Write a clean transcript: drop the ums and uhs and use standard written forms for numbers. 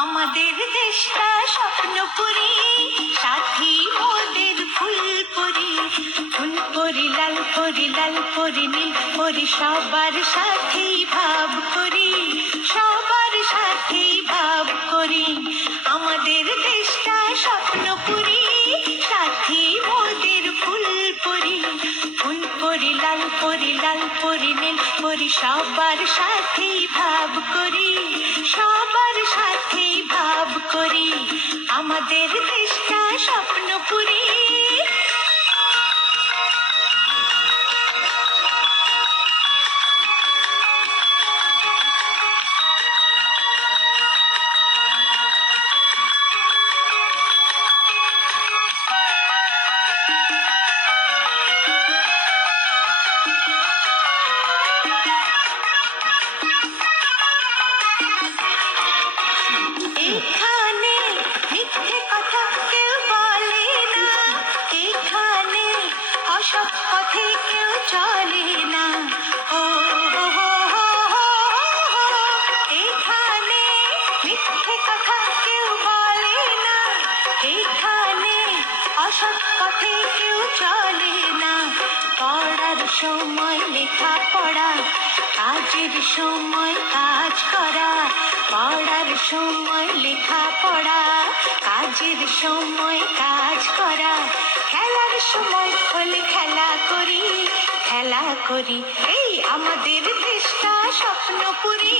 আমাদের দেশটা স্বপ্নপুরী, সাথী মোদের ফুলপুরি। ফুলপুরি লাল পরি, লাল পরি নীল পরি, সবার সাথেই ভাব করি, সবার সাথেই ভাব করি। আমাদের দেশটা স্বপ্নপুরী, সাথী মোদের ফুলপুরি। ফুলপুরি লাল পরি, লাল পরি নীল পরি, সবার সাথেই ভাব করি, সবার সাথেই ভাব করি। আমাদের দেশটা স্বপ্নপুরী। এখানে মিথ্যে কথা কেউ বলে না, এখানে অসৎ পথে কেউ চলে না। ও হো হো হো হো হো। এখানে মিথ্যে কথা কেউ বলে না, এখানে অসৎ পথে কেউ চলে না। পড়ার সময় লেখা পড়া, কাজের সময় কাজ করা। পড়ার সময় লেখা পড়া, কাজের সময় কাজ করা। খেলার সময় হলে খেলা করি, খেলা করি। এই আমাদের দেশটা স্বপ্নপুরী।